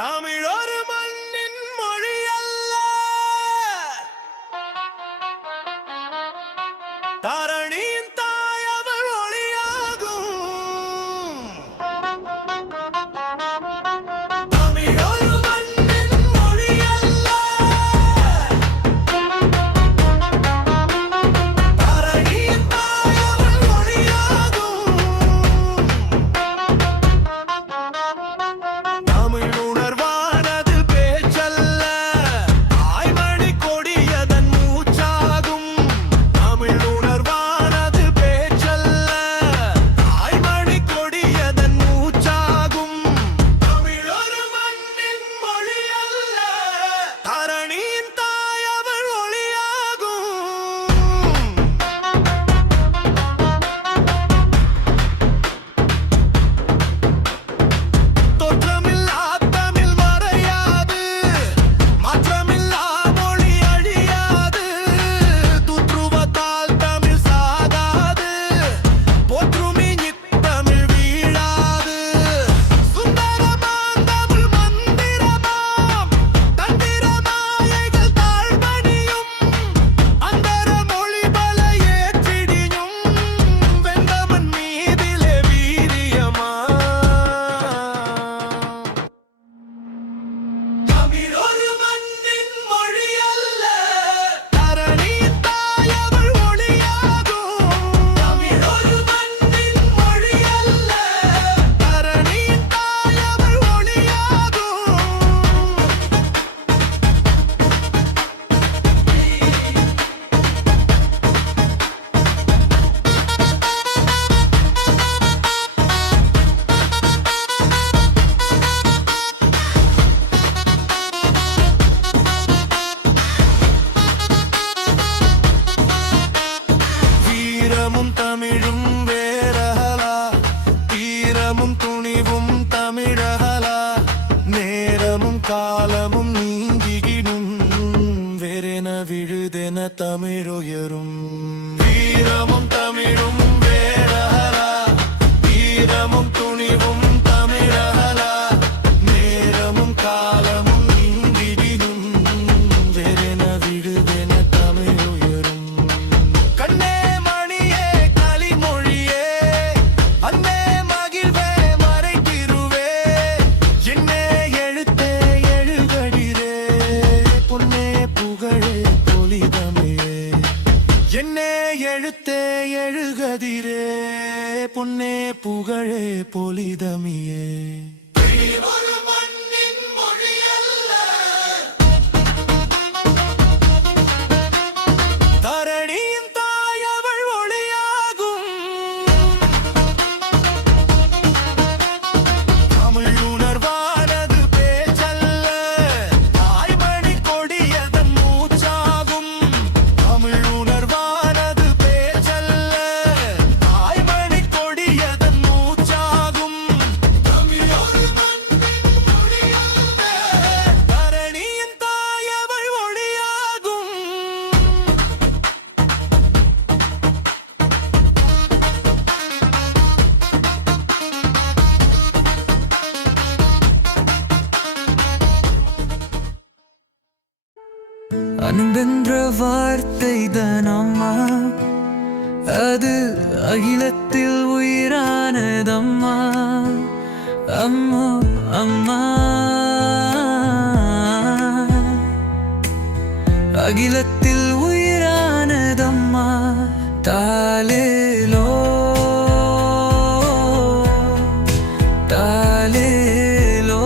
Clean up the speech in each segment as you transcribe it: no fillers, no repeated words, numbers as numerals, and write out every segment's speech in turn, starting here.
தமிழ் ஒரு மண்ணின் மொழி அல்ல, தரணியின் தாய் அவள் ஒளியாகும். தமிழ் ஒரு மண்ணின் மொழி அல்ல, தரணியின் தாய் அவள் ஒளியாகும். தமிழ் உணர்வானது பேச்சல்ல, ஆய்மணி கொடியதன் மூச்சாகும். தமிழ் உணர்வானது பேச்சல்ல, ஆய்மணி கொடியதன் மூச்சாகும். தமிழ் ஒரு மண்ணின் மொழி அல்ல, தரணியின் தாய் அவள் ஒளியாகும். தோற்றமில்லா தமிழ் மறையாது, மாற்றமில்லா மொழி அழியாது. தூற்றுவதால் தமிழ் சாகாது, போற்றுமி இத்தமிழ் வீழாது. சுந்தரமாம் தமிழ் மந்திரமாம், தந்திரமாயைகள் தாழ்பணியும். அந்தர மொழி பல ஏற்றிடியும், வெந்தமன் மீதிலே வீரியமா. தமிழ் ஒரு மண்ணின் மொழி அல்ல, தரணியின் தாய் அவள் ஒளியாகும். தமிழ் ஒரு மண்ணின் மொழி அல்ல, தரணியின் தாய் அவள் ஒளியாகும். வீரமும் தமிழும் வேறகலா, தீரமும் துணிவும் தமிழகலா. நேரமும் காலமும் நீங்கிடும், வேறென விழுதென தமிழுயரும். வீரமும் தமிழும் வேறகலா, தீரமும் துணிவும் தமிழகலா. நேரமும் காலமும் நீங்கிடும், வேறென விழுதென தமிழுயரும். கண்ணே மணியே களிமொழியே, அன்னே மகிழ்வே மறைத்திருவே. என்னே எழுத்தே எழுகடிரே, பொன்னே புகழே பொலிதமிழே. என்னே எழுத்தே எழுகதிரே, பொன்னே புகழே பொலிதமிழே. ஒரு மண்ணின் மொழி அல்ல, தரணியின் தாய் அவள் ஒளியாகும். தமிழ் உணர்வானது பேச்சல்ல, ஆய்மணி கொடியதன் மூச்சாகும். தமிழ் உணர்வானது பேச்சல்ல, ஆய்மணி கொடியதன் மூச்சாகும். தமிழ் ஒரு மண்ணின் மொழி அல்ல, தரணியின் தாய் அவள் ஒளியாகும். அன்பென்ற வார்த்தை தானம்மா, அது அகிலத்தில் உயிரானதம்மா. அம்மா அம்மா, அகிலத்தில் உயிரானதம்மா. தாலேலோ தாலேலோ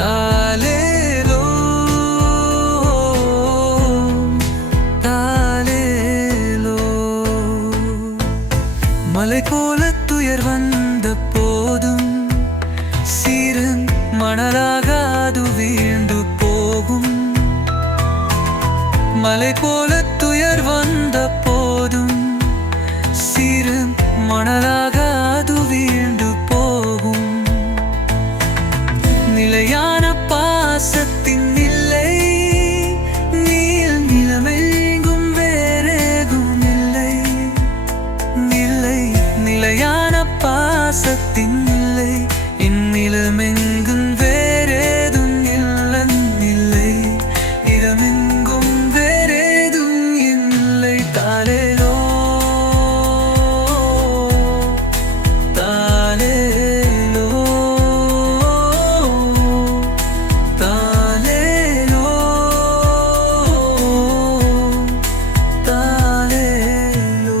தாலேலோ தாலேலோ. மலை போல துயர் வந்த போதும், சீரன் மணலாக அது வீழ்ந்து போகும். மலை போல துயர் வந்த போதும், சீரன் மணலாக அது வீழ்ந்து போகும். நிலையான பாசத்தின் இல்லை, நீல் நிலமெங்கும் வேறேகும் இல்லை. நிலை நிலையான பாசத்தின் இல்லை, என் இடமெங்கும் வேறேதும் இல்லை இடமெங்கும் வேறேதும் இல்லை தாலேலோ தாலேலோ தாலேலோ தாலேலோ.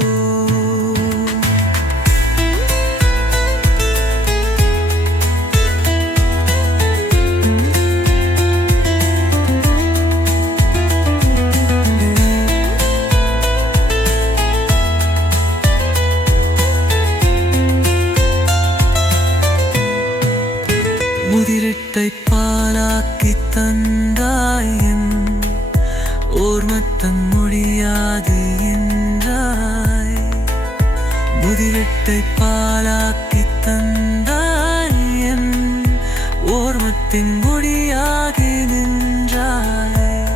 முதிரிட்டை பாலாக்கி தந்தாயன் ஓர்மத்தன் முடியாது என்றாய். முதிரிட்டை பாலாக்கி தந்தாயன் ஓர்மத்தின் முடியாகி நின்றாய்.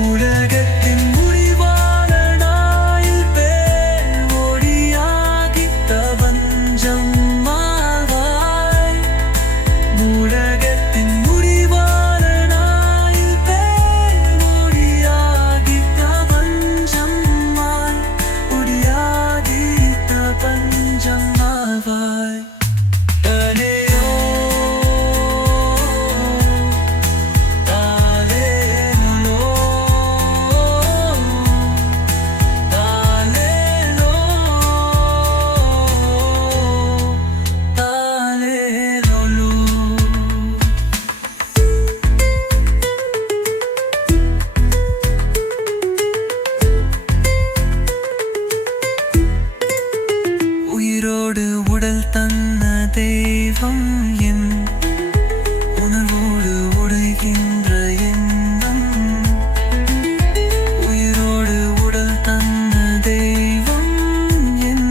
உலகத்தின் முடிவான நாயில் பேர் ஒடியாகி தவஞ்சம் மாவாய். உலகத்தின் முடிவான நாயில் பேர் ஒடியாகி தவஞ்சம் மாய். ஒடியாகி தவஞ்சம் மாவாய். தாலேலோ தாலேலோ தாலேலோ தாலேலோ. உயிரோடு உடல் தந்த தெய்வம் என் உணர்வோடு உடைகின்ற எண்ணம். உயிரோடு உடல் தந்த தெய்வம் என்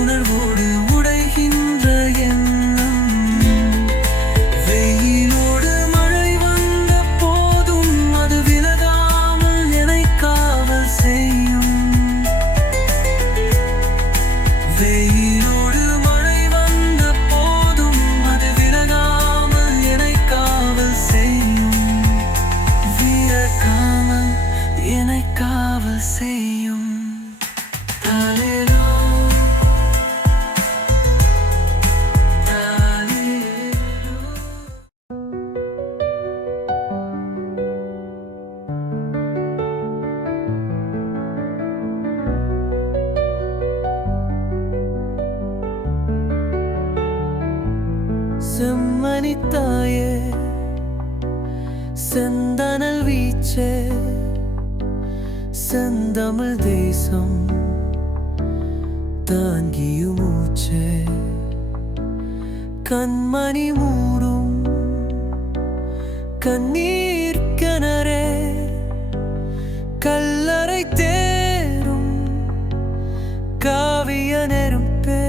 உணர்வோடு உடைகின்ற எண்ணம். வெயிலோடு மழை வந்த போதும் அது விலகாமல் என்னை காவல் செய்யும். வெயிலோடு மழை வந்த போதும் அது விலகாமல் என்னை காவல் செய்யும். விலகாமல் என்னை காவல் செய்யும். தாலேலோ தாலேலோ. செம்மணித்தாயே செந்தனல் வீச்சே செந்தமிழ் தேசம் தாங்கியும் மூச்சே. கண்மணி மூடும் கண்ணீர் கிணறே கல்லறை தேரும் காவிய நெருப்பே.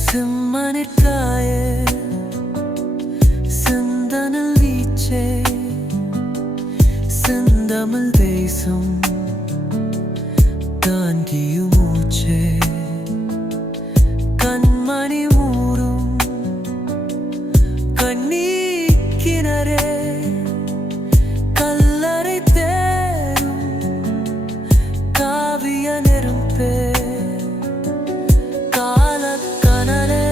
செம்மணித்தாயே செந்தனல் வீச்சே செந்தமிழ் தேசம் தாங்கியும் மூச்சே. கண்மணி மூடும் கண்ணீர் கிணறே கல்லறை தேரும் காவிய நெருப்பே. காலக்கனலே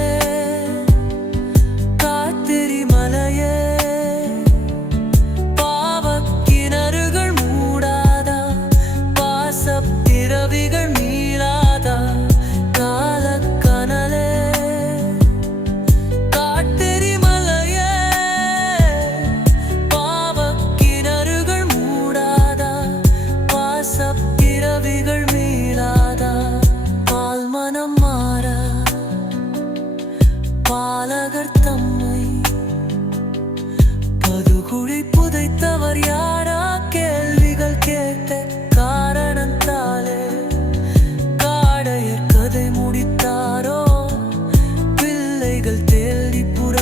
காத்திரி மலையே பாவக்கிணறுகள் மூடாதா பாசப்பிறவிகள் மீளாதா. காலக்கனலே காத்திரி மலையே பாவக்கிணறுகள் மூடாதா பாசப்பிறவிகள் மீளாதா. பால் மனம் மாற பாலகர் தம்மை பதுகுழி புதைத்தவர் யாரா? கேள்விகள் கேட்ட காரணத்தாலே காடையர் கதை முடித்தாரோ? பிள்ளைகள் தேடி புற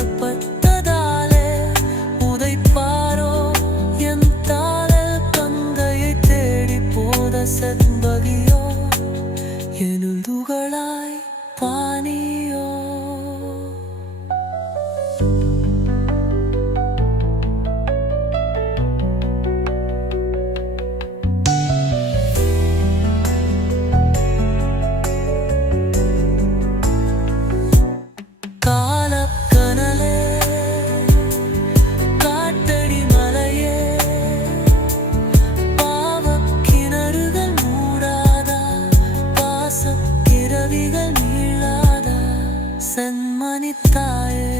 செம்மணித்தாயே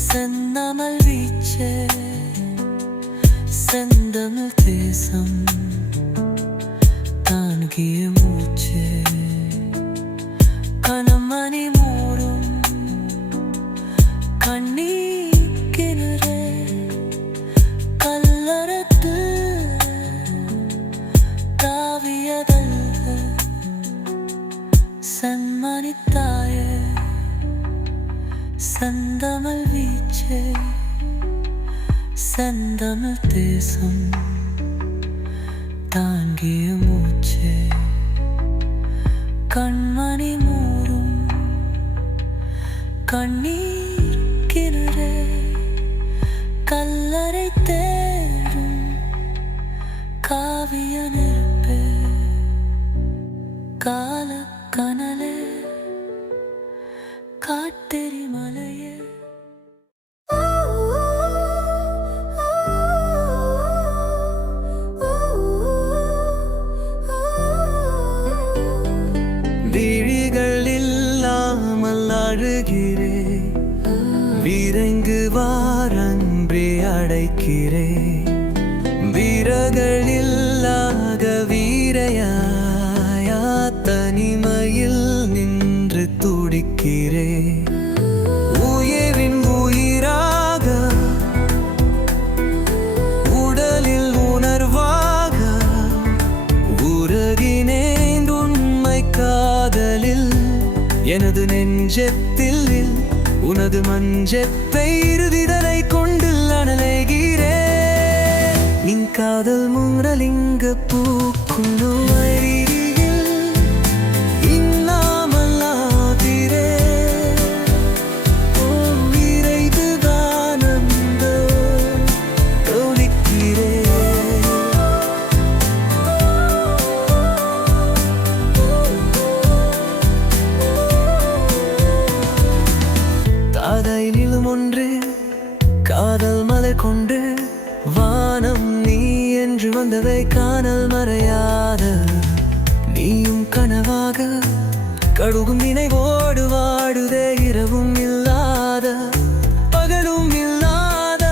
செந்தமிழ் வீச்சே செந்தமிழ் தேசம் தான்கிய மூச்சே கணமணி மூடும் கண்ணீர் கிணறே கல்லறத்து தாவியதல்ல செம்மணித்தாயே செந்தமிழ் வீச்சே செந்தமிழ் தேசம் தாங்கிய மூச்சே கண்மணி மூடும் கண்ணீர் கிணறே கல்லறை தேடும் காவிய நெருப்பே கால கனலே காட்டெரி மலையே விழிகள் இல்லாமல் அழுகிறே விரைந்து வாரன்றே அடைக்கிறே வீரர்கள் இல்லாத வீரையா தனிமையில் நின்று துடிக்கிறே உயிரின் உயிராக உடலில் உணர்வாக உறகினேன் உண்மை காதலில் எனது நெஞ்சத்தில் உனது மஞ்சத்தை இறுதிதலை கொண்டு அனலைகிறே நின் காதல் முரலிங்க பூக்கும் நோயில் இல்லாமல் ஆதிரே விரைந்து தானந்த தொழிக்கிறே தாதையிலும் ஒன்று காதல் மலை கொண்டு வானம் நீ என்று வந்ததை காணல் மறையாத நீயும் கனவாக கழுகும் நினைவோடு வாடுதே இரவும் இல்லாத பகலும் இல்லாத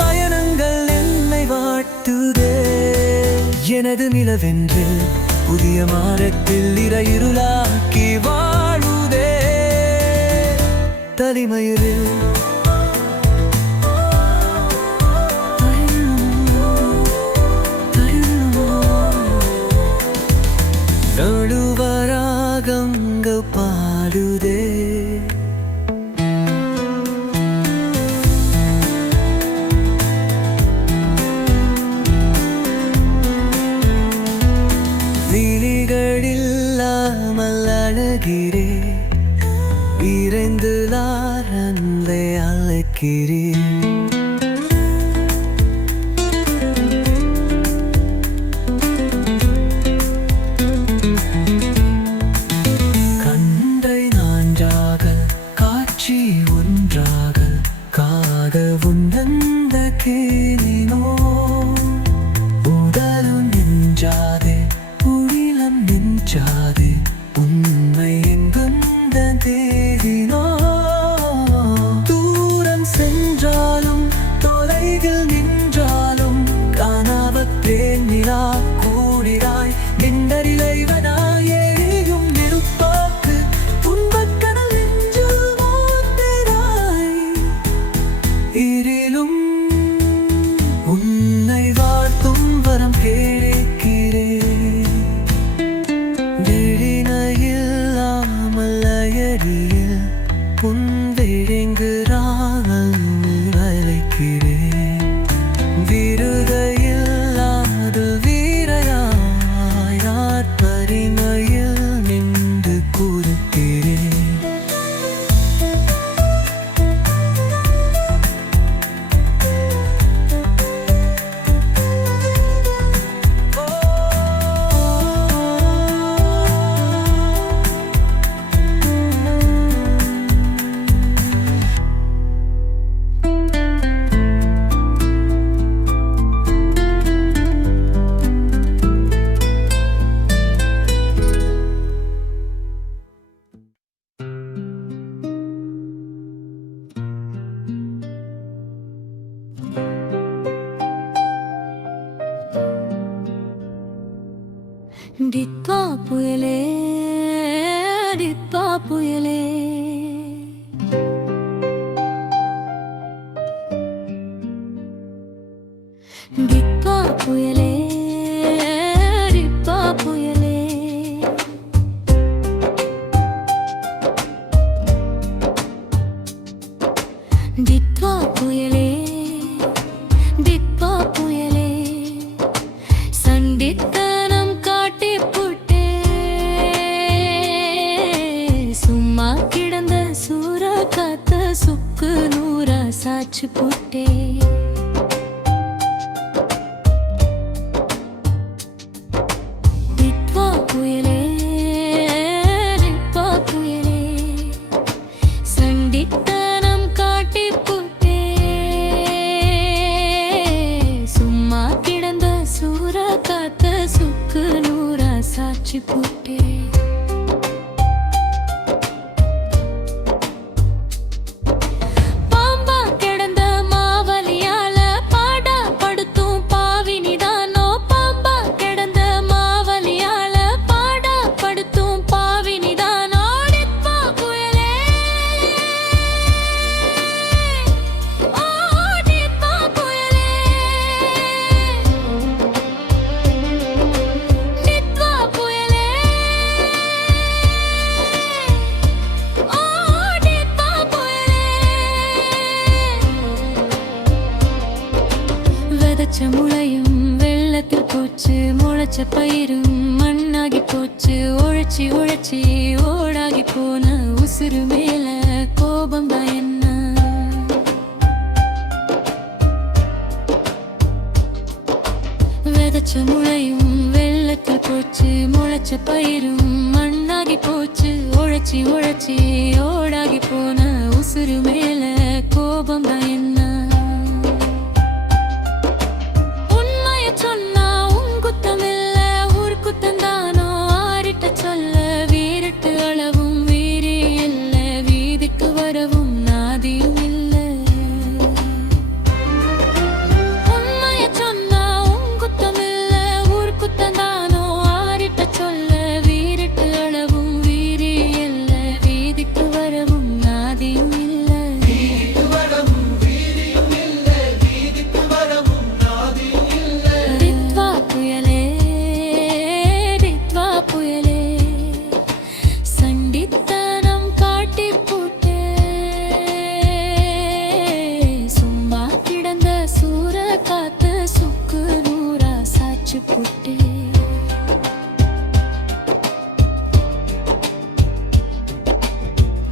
பயணங்கள் என்னை வாட்டுதே எனது நிலவென்று புதிய மாறத்தில் இருளாக்கி வாழுதே தலைமயிரில் நடுவராகங்கள் பாடுதே விழிகளில்லாமல் அழகிறே விரைந்து லாரந்தை அழைக்கிறேன் கேளினோ உடலும் நெஞ்சாதே உயிலம் நெஞ்சாதே உண்மை எங்குந்த தேவினோ தூரம் சென்றாலும் தொலைவில் நின்றாலும் காணாவற்றே நிலா கூடிராய் நின்றறிலைவனாய் எரியும் நெருப்பாக்கு துன்பக்கடல் நெஞ்சில் மாத்திராய் இருளும் உன்னை வாழ்த்தும் வரம் கேட்கிறேன் விழினையில்லாமல் அயடியில் உன் விழுங்குறாமல் அழைக்கிறேன் விருதையில்லாத வீரையார் பரிமையில் நின்று கூறுகிறேன் புயலே டிப்பா புயலே டிப்பா புயலே டிப்பா புயலே டிப்பா புயலே சண்டித்தனம் காட்டி புட்டே சும்மா கிடந்த சூற காத்த சுக்கு நூறா சாச்சு புட்டே டிப்பா புயலே டிப்பா புயலே சண்டித்தனம் காட்டி புட்டே சும்மா கிடந்த சூற காத்த சுக்கு நூறா சாட்சி புட்டே பாம்பா கிடந்த மாவலியால பாடா படுத்தும் பாவினிதானோ பாம்பா கிடந்த மாவலியால பாடா படுத்தும் பாவினிதானோ டிப்பா புயலே ஓ டிப்பா புயலே டிப்பா புயலே ஓ டிப்பா புயலே விதைச்ச முளையும் வெள்ளத்தில் போச்சு முளைச்ச பயிரும் மண்ணாகி போச்சு உழைச்சி உழைச்சி ஓடாகி போன உசுறு மேல கோபம் தான் என்ன விதைச்ச முளையும் வெள்ளத்தில் போச்சு முளைச்ச பயிரும் மண்ணாகி போச்சு உழைச்சி உழைச்சி ஓடாகி போன உசுறு மேல கோபம் தான் என்ன உண்மைய சொன்னா உன் குத்தமில்ல ஊர் குத்தந்தானோ ஆரிட்ட சொல்ல வீரிட்டு அளவும் வீரி இல்ல வீதிக்கு வரவும் நாதியும் இல்ல உண்மைய சொன்னா உன் குத்தமில்ல ஊர் குத்தந்தானோ ஆரிட்ட சொல்ல வீரிட்டு அளவும் வீரி இல்ல வீதிக்கு வரவும் நாதியும் இல்ல டிப்பா புயலே டிப்பா புயலே சண்டித்தனம் காட்டி புட்டே சும்மா கிடந்த சூற காத்த சுக்கு நூறா சாச்சு புட்டே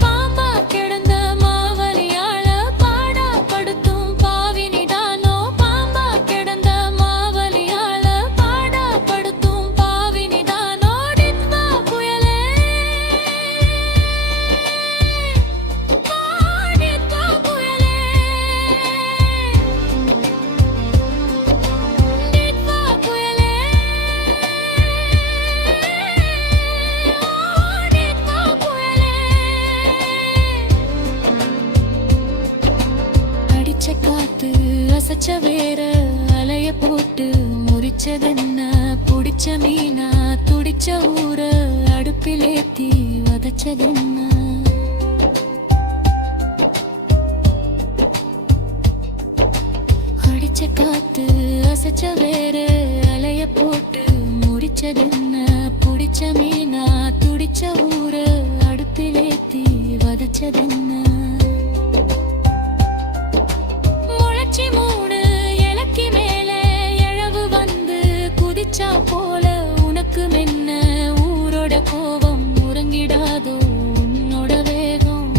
பாம்பா கிடந்த மாவலியால பாடா படுத்தும் பாவினிதானோ பாம்பா கிடந்த மாவலியால பாடா படுத்தும் பாவினிதானோ டிப்பா புயலே ஓ டிப்பா புயலே டிப்பா புயலே ஓ டிப்பா புயலே அடிச்ச காத்து அசைச்ச வேற அலைய போட்டு முறிச்சதென்ன புடிச்ச மீனா துடிச்ச ஊர அடுப்பிலேத்தி வதச்சதென்ன அடிச்ச காத்து அசைச்ச வேற அலைய போட்டு முறிச்சதென்ன புடிச்ச மீனா துடிச்ச ஊர அடுப்பிலேத்தி வதச்சதென்ன முளைச்சி மூணு இலக்கி மேலே எழவு வந்து குதிச்சா போல உனக்கு மென்ன ஊரோட கோபம் உறங்கிடாதோ உன்னோட வேகம்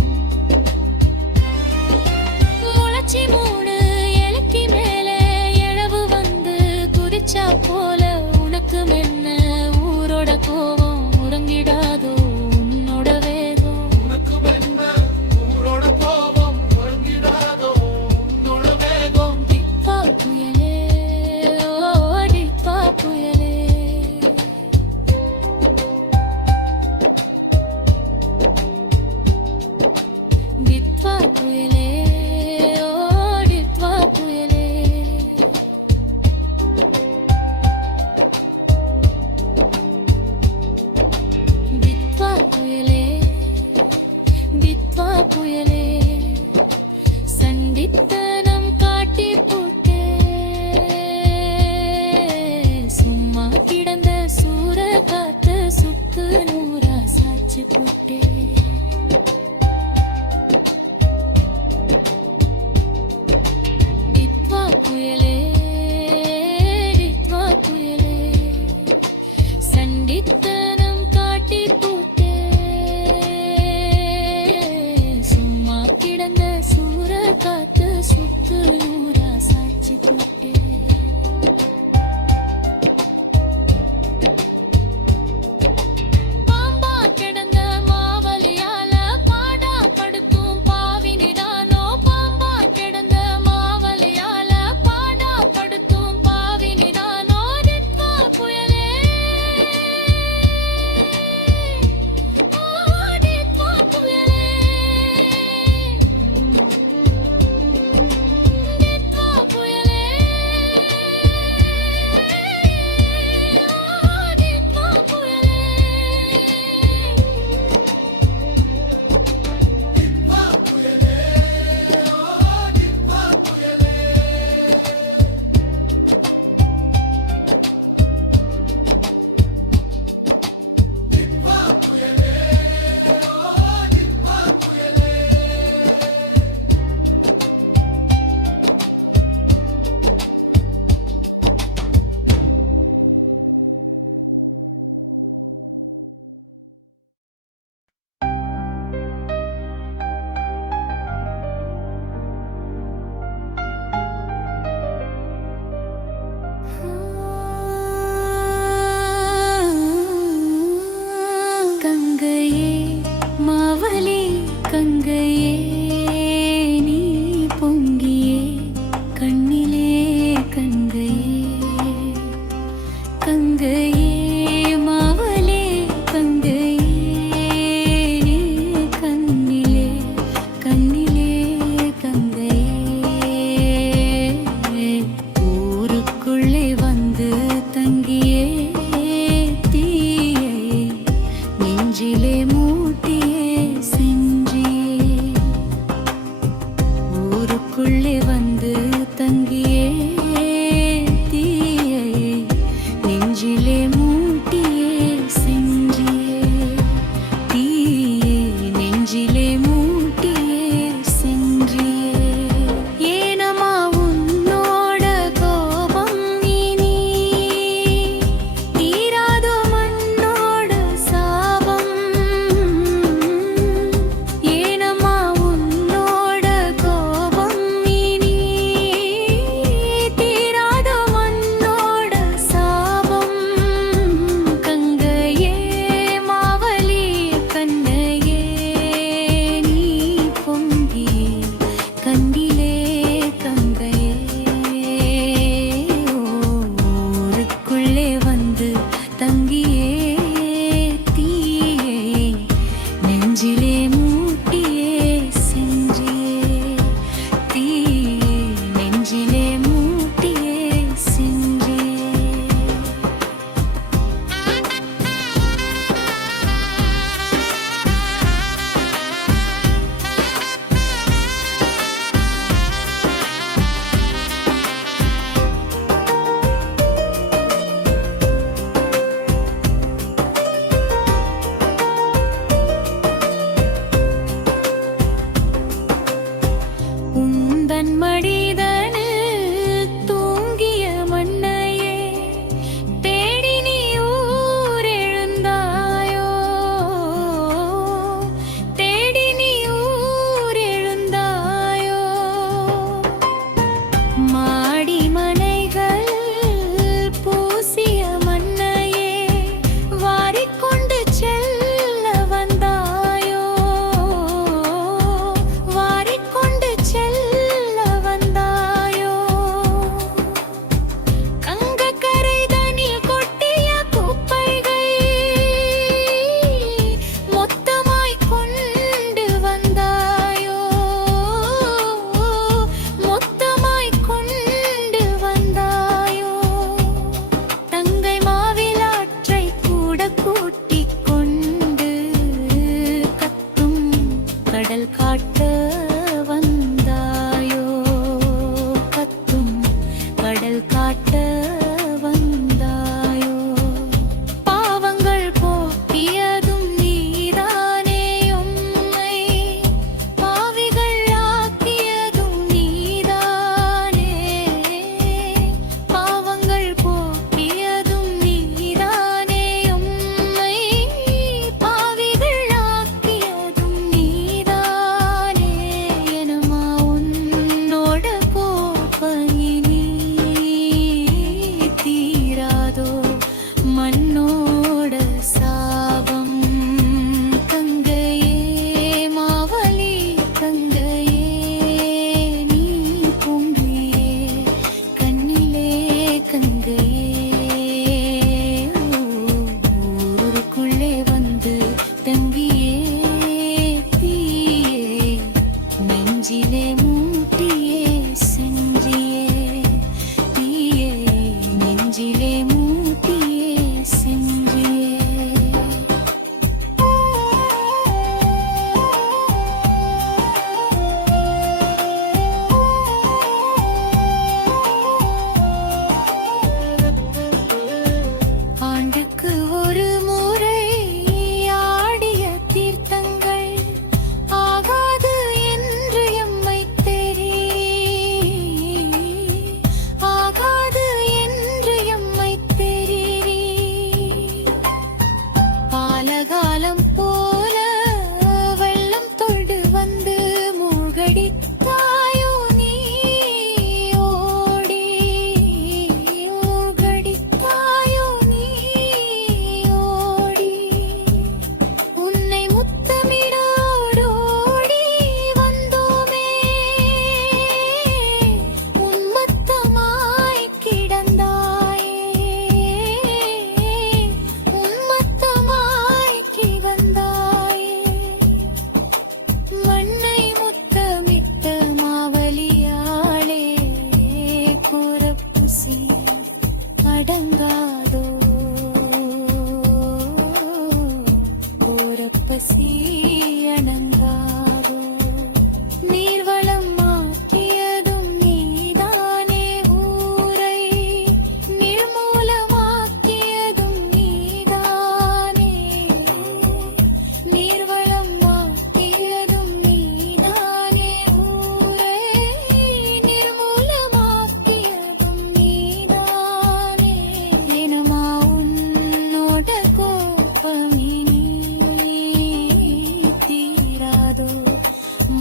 முளைச்சி மூணு இலக்கி மேலே எழவு வந்து குதிச்சா போல உனக்கு மென்ன ஊரோட கோபம் உறங்கிடாதோ உன்னோட வேகம் உனக்கு என்ன ஊரோட கங்கையே நீ பொங்கியே கண்ணிலே கங்கையே கங்கையே மாவலே கங்கையே நீ கண்ணிலே கண்ணிலே கங்கையே ஊருக்குள்ளே வந்து தங்கியே தீயை நெஞ்சிலே மூட்டியே சென்றியே ஊருக்குள்ளே வந்து தங்கியே தீயை நெஞ்சிலே மூட்டியே சென்றியே தீயை நெஞ்சிலே மூட்டியே சென்றியே ஏனம்மா உன்னோட கோபம் இனி தீராதோ மண்ணோட சாபம் ஏனம்மா உன்னோட கோபம் இனி தீராதோ மண்ணோட சாபம் கங்கையே மாவலி கண்ணையே நீ பொங்கி கண்டிலே கங்கையே ஊருக்குள்ளே வந்து தங்கியே தீயை நெஞ்சிலே மூட்டியே சென்றியே தீயை நெஞ்சிலே மூட்டியே சென்றியே உந்தன் மடிதனில் தூங்கிய மண்ணையே தேடி நீ ஊரெழுந்தாயோ தேடி நீ ஊரெழுந்தாயோ மாடி மனைகள் பூசிய மண்ணையே வாரிக்கொண்டு செல்ல வந்தாயோ வாரிக்கொண்டு செல்ல வந்தாயோ கங்கக்கரை தனில் கொட்டிய குப்பைகள் மொத்தமாய் கொண்டு வந்தாயோ மொத்தமாய் கொண்டு வந்தாயோ தங்கை மாவிலாற்றை கூட கூட்டிக் கொண்டு கத்தும் கடல் காட்ட வந்தாயோ கத்தும் கடல் காட்ட வந்தாயோ பாவங்கள் போக்கியதும் நீதானே உம்மை பாவிகள் ஆக்கியதும் நீதானே பாவங்கள் போக்கியதும் நீதானே உம்மை பாவிகள் ஆக்கியதும் நீதானே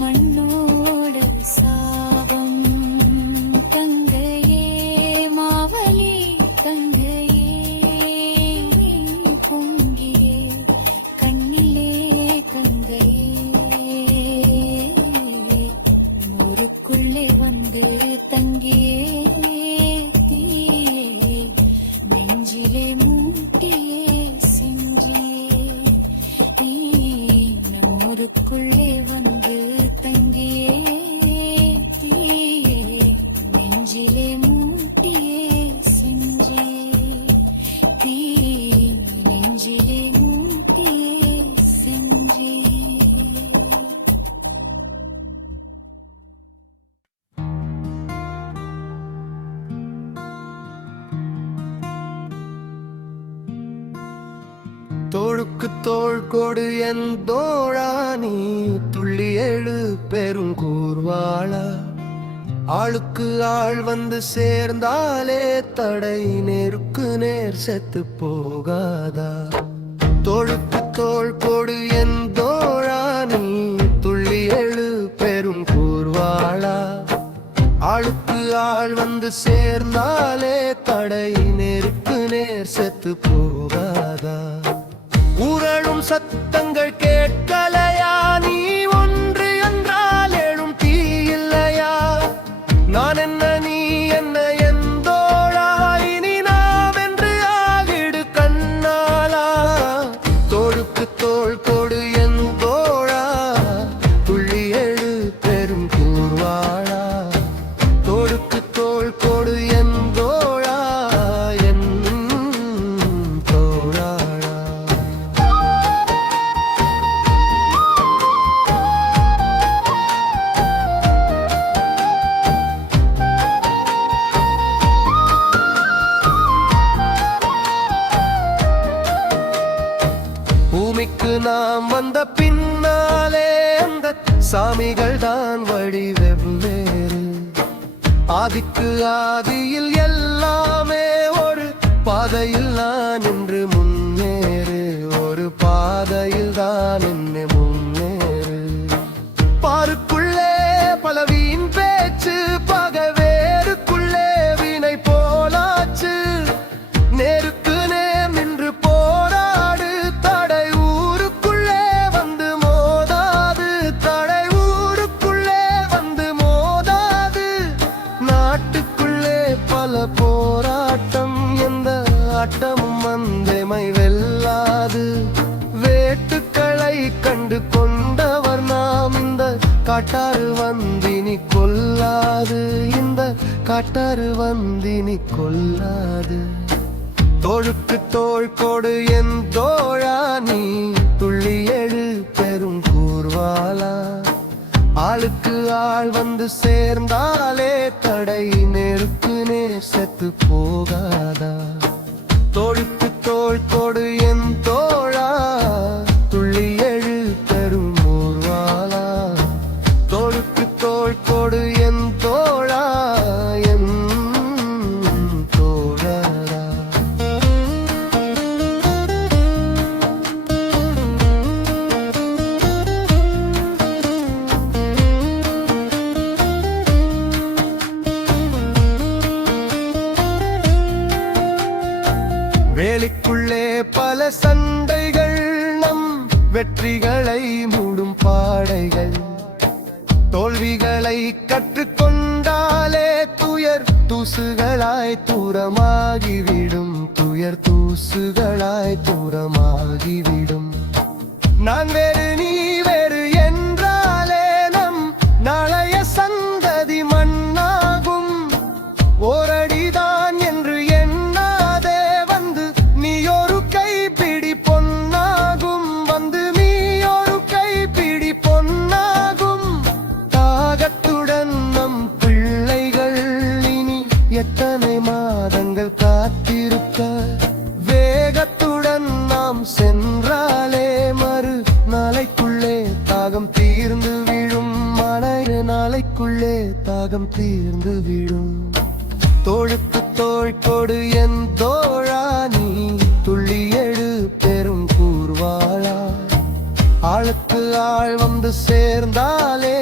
மண்ணோட சாபம் தங்கையே மாவலி தங்கையே பொங்கியே கண்ணிலே கங்கையே முறுக்குள்ளே வந்து தங்கியே தீயே நெஞ்சிலே மூட்டியே செஞ்சியே தீ நம்மூருக்குள்ளே வந்து தங்கியே தீயே நெஞ்சிலே மூட்டியே செஞ்சியே தீ நெஞ்சிலே மூட்டியே செஞ்சியே. தோளுக்கு தோள் கொடு என் தோழா நீ துள்ளி எழு பெருங்கூர்வாளா ஆளுக்கு ஆள் வந்து சேர்ந்தாலே தடை நேருக்கு நேர் செத்து போகாதா தோளுக்கு தோள் கொடு என் தோழா நீ துள்ளி எழு பெருங்கூர்வாளா ஆளுக்கு ஆள் வந்து சேர்ந்தாலே தடை நேருக்கு நேர் செத்து போகாதா ஊரழும் சத்தங்கள் கேட்கலையா நீ ஒன்று என்றால் எழும் தீ இல்லையா நான் என்ன நீ என்ன எந்தோழா இனி நாவென்று ஆகிடு கண்ணாலா தோளுக்கு தோள் கொடு என் தோழா துள்ளி எழு பெரும் கூர்வாளா தோளுக்கு தோள் கொடு என் தோழா என் தோழாளா. பூமிக்கு நாம் வந்த பின்னாலே அந்த சாமிகள் தான் வழி வெவ்வேறு ஆதிக்கு ஆதியில் எல்லாமே ஒரு பாதையில் நான் நின்று முன்னேறு ஒரு பாதையில் தான் நின்று முன்னேறு பாருக்குள்ளே பலவீன் பேச்சு பகவேருக்குள்ளே வினை போலாச்சு நேருக்கு நேர் நின்று போராடு தடை ஊருக்குள்ளே வந்து மோதாது தடை ஊருக்குள்ளே வந்து மோதாது நாட்டுக்குள்ளே பல போராட்டம் எந்த ஆட்டமும் வந்தமை வெல்லாது வேட்டுக்களை கண்டு கொண்டவர் நாம் இந்த காட்டாறு வந்தினி கொல்லாது இந்த காட்டாறு வந்தினி கொல்லாது தோளுக்கு தோள் கொடு என் தோழா நீ துள்ளி எழு பெரும் கூர்வாளா ஆளுக்கு ஆள் வந்து சேர்ந்தாலே தடை நேருக்கு நேர் செத்து போகாதா தோளுக்கு தோள் கொடு என் தோழா துள்ளி எழு பெரும் ஊர்வாளா தோளுக்கு தோள் கொடு என் தோழா என் தோழரா. வேலிக்குள்ளே பல சண்டைகள் நம் வெற்றிகளை மூடும் பாடைகள் தோல்விகளை கற்றுக்கொண்டாலே துயர் தூசுகளாய் தூரமாகிவிடும் துயர் தூசுகளாய் தூரமாகிவிடும் நான் வேறு நீ வேறு என்றாலே நம் நாளைய சந்ததி மண்ணாகும் ஓரடிதான் என்று எண்ணாதே வந்து நீ ஒரு கைப்பிடி பொன்னாகும் வந்து நீ ஒரு கைப்பிடி பொன்னாகும் தாகத்துடன் நம் பிள்ளைகள் இனி எத்தனை மாதங்கள் காத்திருக்க வேகத்துடன் நாம் சென்றாலே மறு நாளைக்குள்ளே தாகம் தீர்ந்து விடும் மணி நாளைக்குள்ளே தாகம் தீர்ந்து விடும் தோளுக்கு தோள் கொடு என் தோழா நீ துள்ளி எழு பெரும் கூர்வாளா ஆளுக்கு ஆள் வந்து சேர்ந்தாலே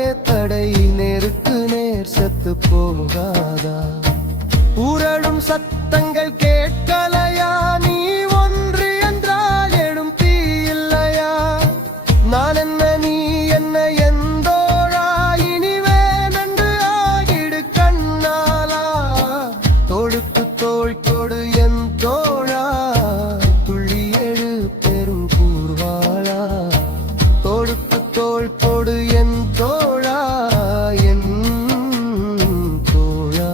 போகாதா? உரடும் சத்தங்கள் கேட்கலையா? நீ ஒன்று என்றால் எழும் தீ இல்லையா? நான் என்ன நீ என்ன எந்தோழா? இனிவே நன்று ஆகிடு கண்ணாலா. தோளுக்கு தோள் கொடு என் தோழா, துள்ளி எழு பெரும் கூர்வாளா. தோளுக்கு தோள் கொடு என் தோழா, என் தோழா.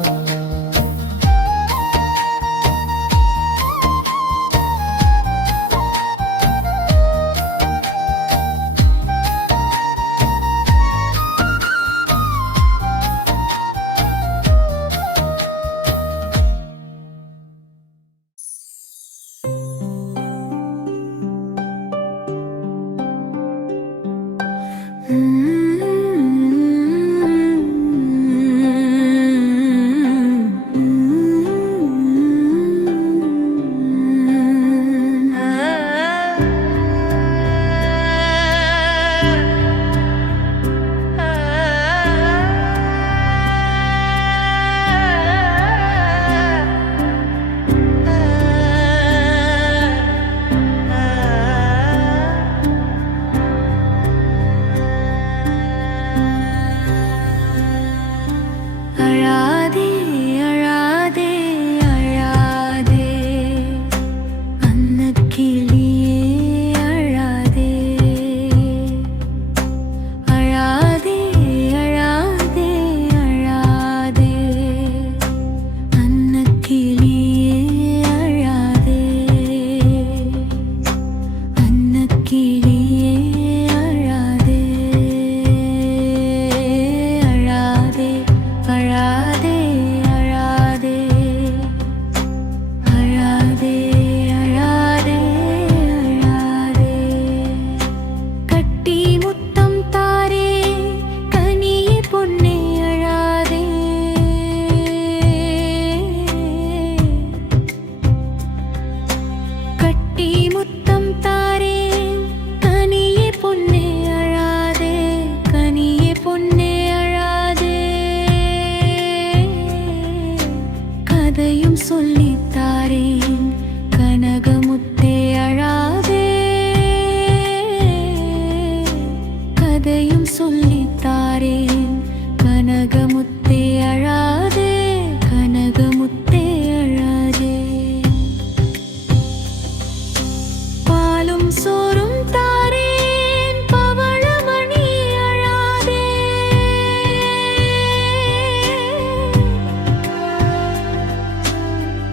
அழாதே அழாதே அழாதே அன்னக்கிளியே அழாதே. அழாதே அழாதே அழாதே அன்னக்கிளியே அழாதே. அன்னக்கிளியே அழாதே. அழாதே அழாதே அழாதே அழாதே அழாதே அழாதே. கட்டி முத்தம் தாரே கனியே பொன்னே அழாதே. கட்டி முத்தம் தாரே கனியே பொன்னே அழாதே. கனியே பொன்னே அழாதே. கதையும் சொல்லித்தாரேன் கனகமுத்தே அழாதே. கதையும் சொல்லித்தாரேன் கனகமுத்தே அழாதே. கனகமுத்தே அழாதே. பாலும் சோறும் தாரேன் பவளமணி அழாதே.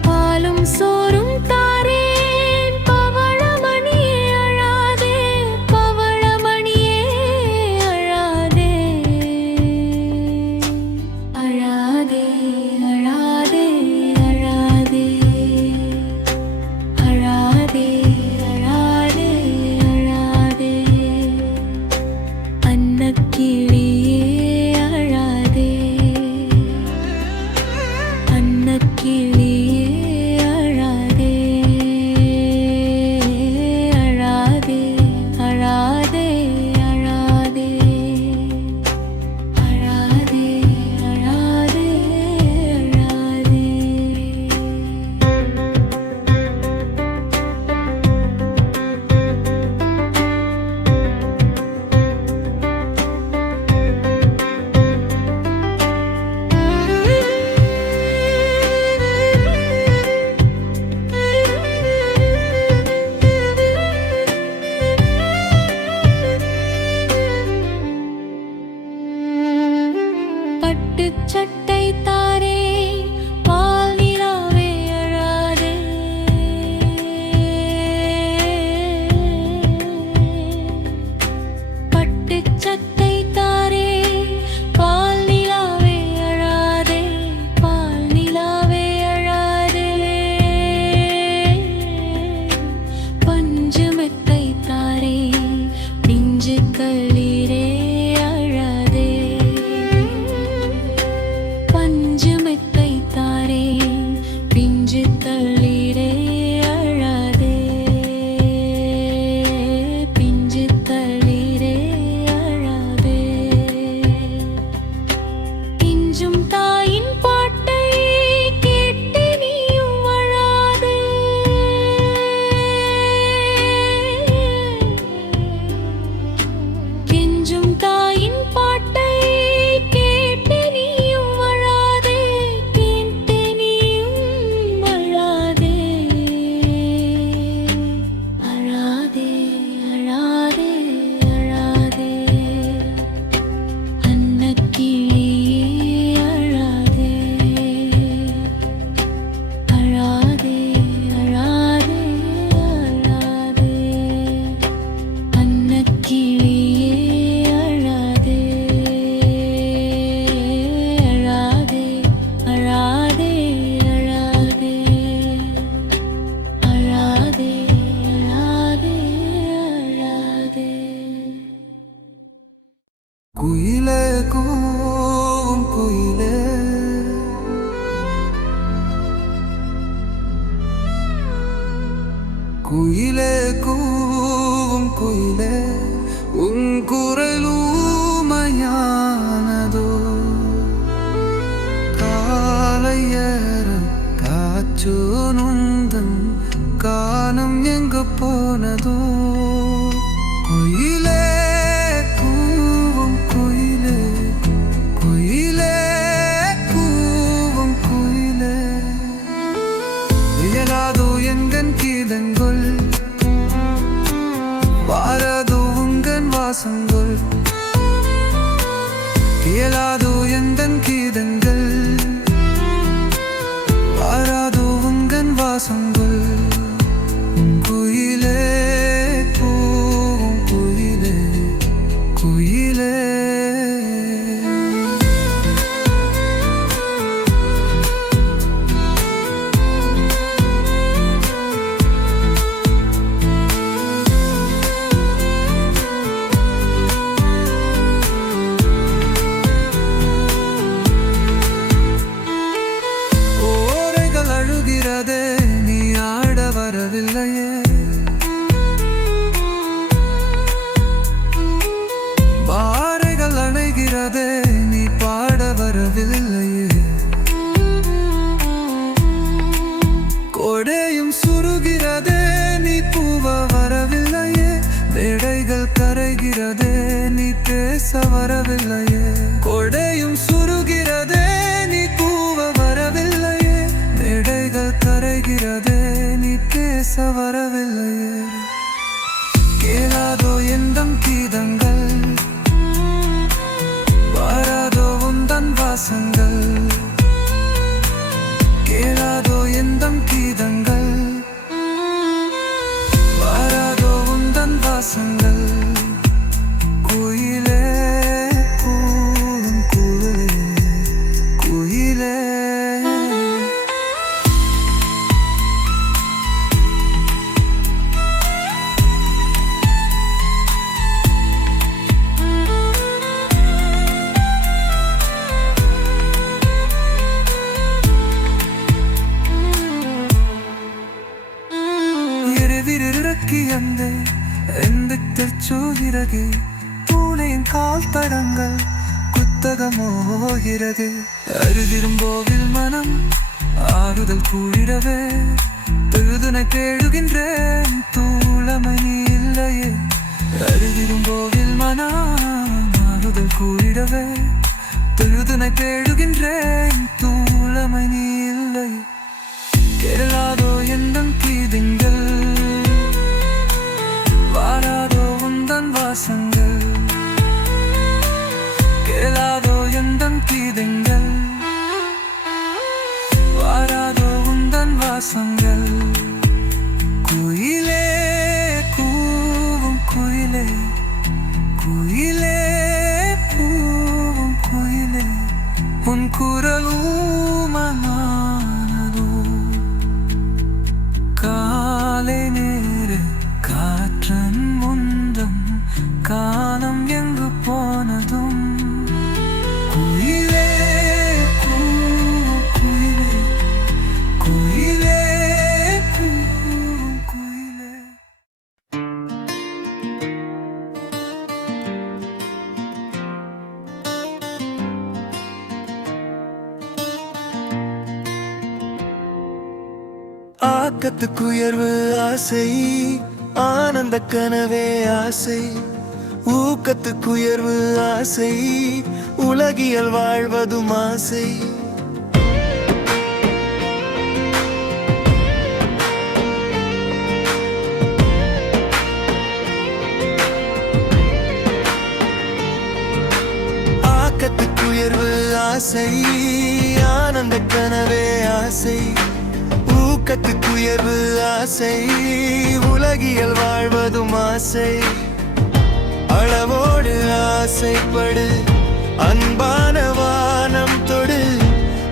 பாலும் சோறும் தாரேன் பவளமணி அழாதே. பவளமணியே அழாதே. அழாதே அழாதே அழாதே அழாதே அழாதே அழாதே. அன்னக்கிளியே அழாதே. அன்னக்கிளியே அழாதே. அழாதே அழாதே அழாதே அழாதே அழாதே அழாதே. பட்டுச் சட்டை தாரே பால் நிலாவே அழாதே. பட்டுச் சட்டை தாரே பால் நிலாவே அழாதே. பால் நிலாவே அழாதே. பஞ்சு மெத்தை தாரே பிஞ்சு களிரே அழாதே. குயிலே கூவும் குயிலே குயிலே கூவும் குயிலே உன் குரலூமையானதோ காலையேற காற்று நுந்தன் காலம் எங்கு போனதோ குயிலே கூவும் குயிலே குயிலே கூவும் குயிலே இயலாதோ எங்கன் கீதங்கள் வாராதோ உங்கன் வாசங்கள் இயலாதோ எந்தன் கீதங்கள் வாராதோ உங்கன் வாசங்கள் குயிலே கூவும் குயிலே குயிலே ஓரைகள் அழுகிறதே நீ ஆட வரவில்லையே பாறைகள் அணைகிறதே நீ பாட வரவில்லையே கொடையும் சுருகிறதே நீ பூவ வரவில்லையே மேடைகள் கரைகிறதே நீ பேச வரவில்லையே கொடையும் சுருகிறதே நீ பூவ வரவில்லையே மேடைகள் கரைகிறதே நீ பேச வரவில்லையே கேளாதோ எந்தம் கீதங்கள் வாராதோ உந்தன் வாசங்கள் கேளாதோ எந்தம் கீதங்கள் வாராதோ உந்தன் வாசங்கள் குயிலே கூவும் குயிலே குயிலே ഇരവിരക്കിയന്തേ എന്ത് തെച്ചോകിരകെ പൂനെയും കാൽ തടങ്ങൾ കുത്തകമോകിരകെ അരുതിരുമ്പോവിൽ മനം ആറുതൽ കൂടിടവേ തെഴുതുന കേഴുകിன்றேன் தூளமணி இல்லையே அருதிரும்போவில் மனம் ஆறுதல் கூடிடவே தெழுதுன கேழுகின்றேன் தூளமணி இல்லை கேளாதோ எந்தன் கீதிங்கள் வாராதோ உந்தன் வாசங்கள் கேளாதோ எந்தன் கீதிங்கள் வாராதோ உந்தன் வாசங்கள் குயிலே கூவும் குயிலே குயிலே கூவும் குயிலே உன் குரலூமனானதோ காலை நேர காற்றன் முந்தம் காலம் எங்கு போனதும் குயிலே கூவும் குயிலே குயிலே கூவும் குயிலே ஆக்கத்துக்குயர்வு ஆசை ஆனந்த கனவே ஆசை ஊக்கத்துக்குயர்வு ஆசை உலகியல் வாழ்வதும் ஆசை ஆக்கத்துக்குயர்வு ஆசை ஆனந்த கனவே ஆசை ஊக்கத்துக்குயர்வு ஆசை உலகியல் வாழ்வதும் ஆசை அளவோடு ஆசைப்படு அன்பான வானம் தொடு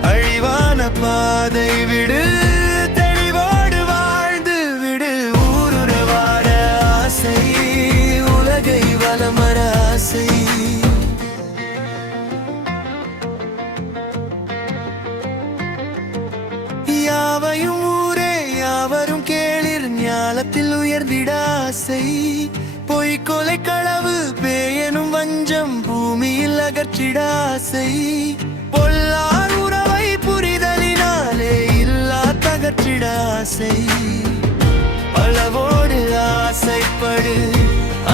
அழிவான பாதை விடு தெளிவோடு வாழ்ந்து விடு ஊருற வாழ ஆசை உலகை வலமர ஆசை ஆசை. பொய் கொலை களவு பேயனும் வஞ்சம் பூமியில் அகற்றிட ஆசை. பொல்லார் உறவை புரிதலினாலே இல்லா தகற்றிட ஆசை. அளவோடு ஆசைப்படு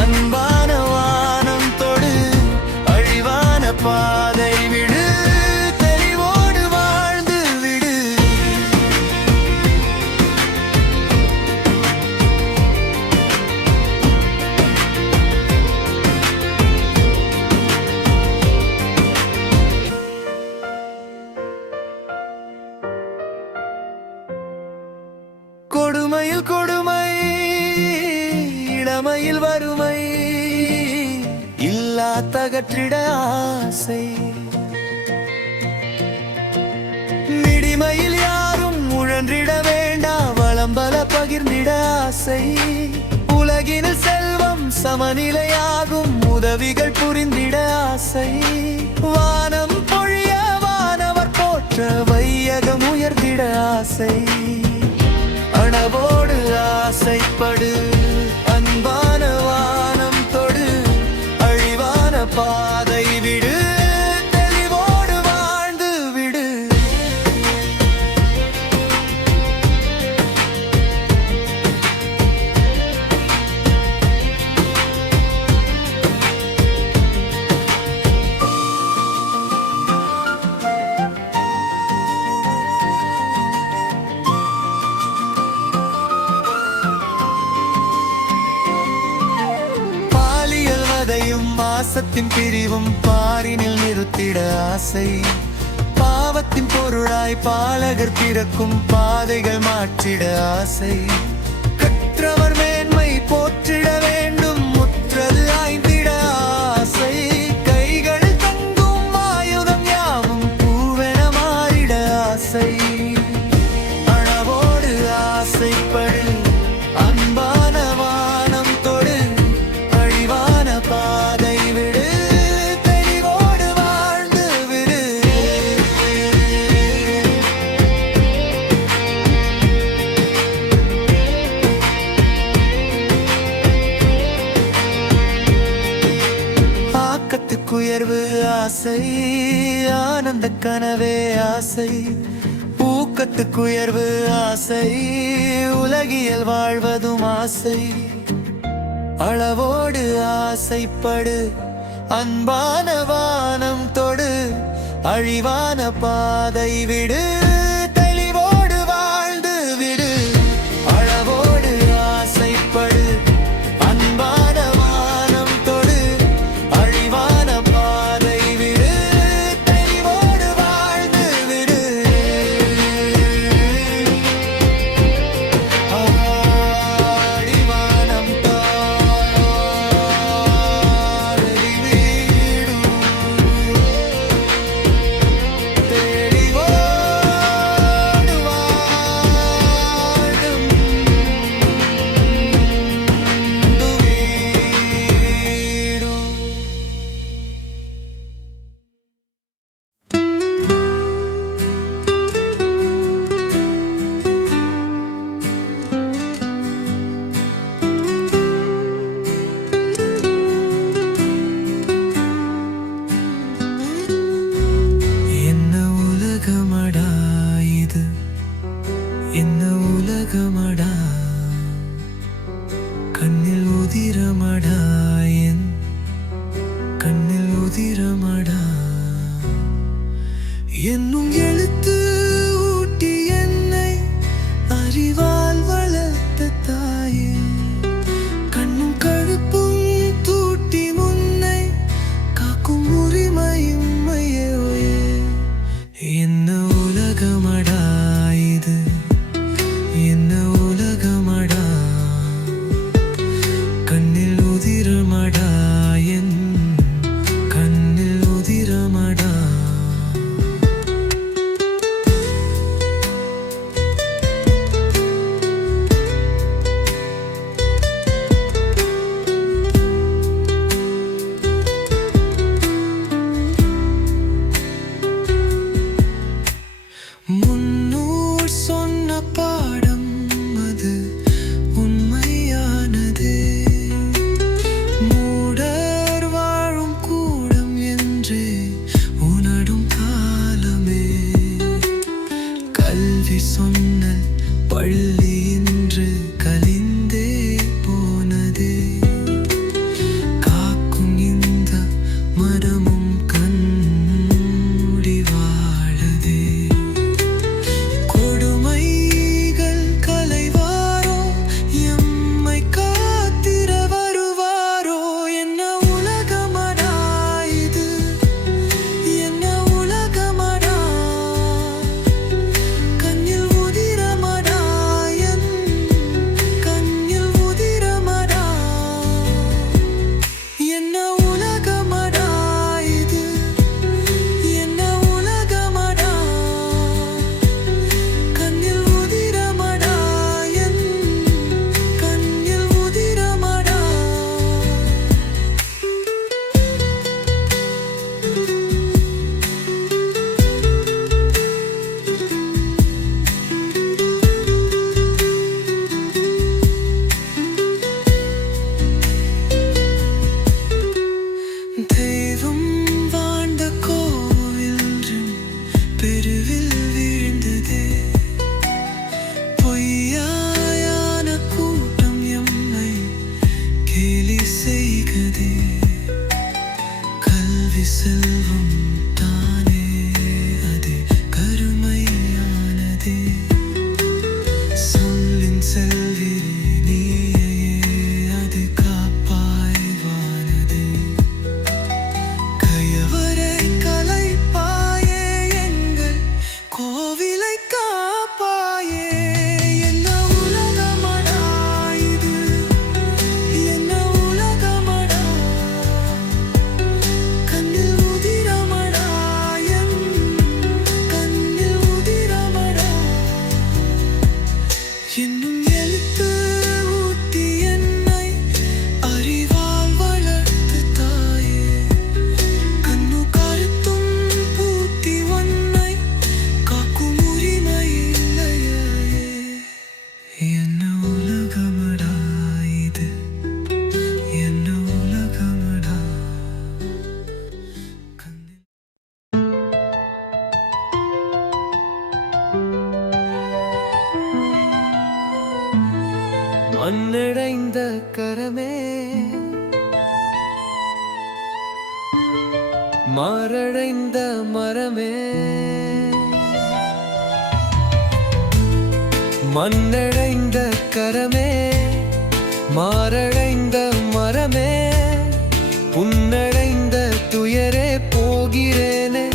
அன்பான வானம் தொடு அழிவான பாதை விடு தெளிவோடு வாழ்ந்து விடு. கொடுமையில் கொடுமை இளமையில் வறுமை இல்லா தகற்றிட ஆசை. மிடிமையில் யாரும் முழன்றிட வேண்டா வளம்பல பகிர்ந்திட ஆசை. உலகினில் செல்வம் சமநிலையாகும் உதவிகள் புரிந்திட ஆசை. வானம் பொழிய வானவர் போற்ற வையகம் உயர்ந்திட ஆசை. அணவோடு ஆசைப்படு அன்பான வானம் தொடு அழிவான பாதை விடு தெளிவோடு வாழ்ந்து விடு. பாசத்தின் பிரிவும் பாரினில் நிறுத்திட ஆசை. பாவத்தின் பொருளாய் பாலகர் பிறக்கும் பாதைகள் மாற்றிட ஆசை. கற்றவர் மேன்மை போற்றிட வேண்டும் முற்றது ஆய்ந்திட ஆசை. கைகள் தங்கும் ஆயுதம் யாவும் பூவென மாறிட ஆசை. அளவோடு ஆசைப்படு அன்பான வானம் தொடு அழிவான பாதை விடு தெளிவோடு வாழ்ந்து விடு. ஆக்கத்துக்குயர்வு ஆசை ஆனந்த கனவே ஆசை. ஊக்கத்துக்குயர்வு ஆசை உலகியல் வாழ்வதும் ஆசை. அளவோடு ஆசைப்படு அன்பான வானம் தொடு அழிவான பாதை விடு தெளிவோடு வாழ்ந்து விடு. அளவோடு ஆசைப்படு அன்பான வானம் தொடு அழிவான பாதை விடு தெளிவோடு வாழ்ந்து விடு. ஆடிவானம் தாழி வீடு தெளிவோடு வாழும் வீடு. என்ன உலகமடா இது என்ன உலகமடா கண்ணில் உதிரமடா என் கண்ணில் உதிரமடா. என்னும் எழுத்து ஊட்டி என்னை அறிவால் வளர்த்த தாயே. கண்ணும் கழுப்பும் தூட்டி முன்னை காக்கும் உரிமையும் மையோயே. என்ன உலகமடா இது என்ன உலகமடா கண்ணில் உதிரமடா என் கண்ணில் உதிரமடா. செல்வம் தானே அது கருமையானதே சொல்லின் செல்வி நீயே அது காப்பாய்வானதே கயவரை கலைப்பாயே எங்கள் கோவிலை காப்பாயே என்ன உலகமடா இது என்ன உலகமடா கண்ணில் உதிரமடா என் கண்ணில் உதிரமடா என்னும் எழுத்து ஊட்டி என்னை அறிவால் வளர்த்து தாயே கண்ணு கருத்தும் பூட்டி ஒன்னை காக்கும் உரிமை இல்லையே என்ன உலகமடா இது என்ன உலகமடா கண்ணில் மண்ணடைந்த கரமே மாரடைந்த மரமே மண்ணடைந்த கரமே மாரடைந்த மரமே புன்னடைந்த துயரே போகிறேனே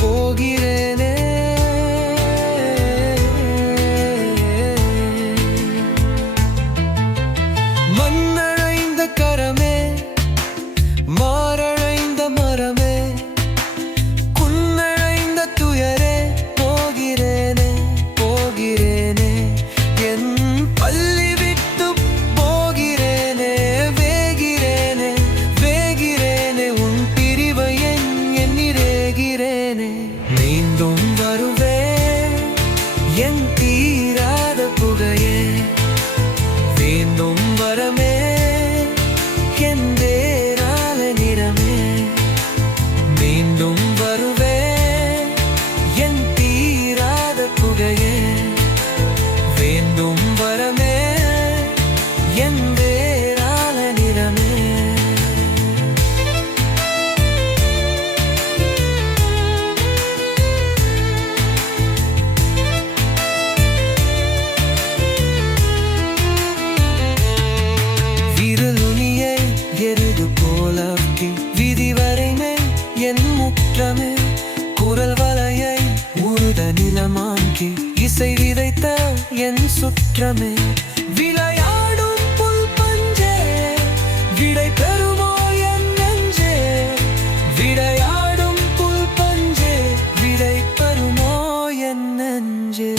போகிறேனே மண்ணடைந்த கரமே மாரடைந்த மரமே குன்னடைந்த துயரே போகிறேனே போகிறேனே என் பள்ளி விட்டு போகிறேனே வேகிறேனே வேகிறேனே உன் பிரிவை எண்ணிரேகிறேனே மீண்டும் வருவே என் தீராத புகையே வேண்டும் வரமே என் தேராத நிறமே மீண்டும் வருவே என் தீராத புகையே வேண்டும் வரமே என் தேராத நிறமே விரலுனியை எருது போலி விதி வரைமே என் முற்றமே குரல் வலையை உருத நிலமாக்கி இசை விதைத்த என் சுற்றமே விளையாடும் புல் பஞ்சே விடை பெறுமோ என் நெஞ்சே விளையாடும் புல் பஞ்சே விடை பெறுமோ என் நெஞ்சே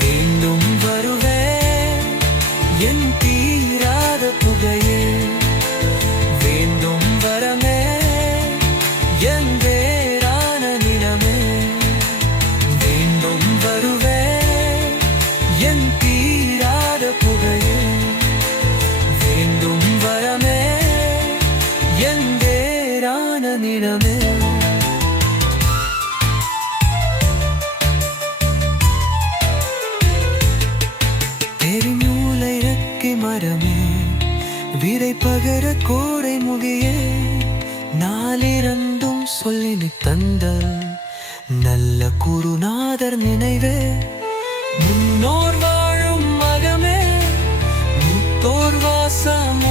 மீண்டும் வருவே என் தீராத புகையே வேண்டும் வரமே என் வேறான நிலமே வேண்டும் வருவே என் தீராத புகையே வேண்டும் வரமே என் வேறான நிலமே தெரிநூலை இறக்கி மரமே விதை பகர கோடை முகியே நாளிரண்டும் சொல்லி தந்த நல்ல குருநாதர் நினைவே முன்னோர் வாழும் மகமே முத்தோர் வாசம்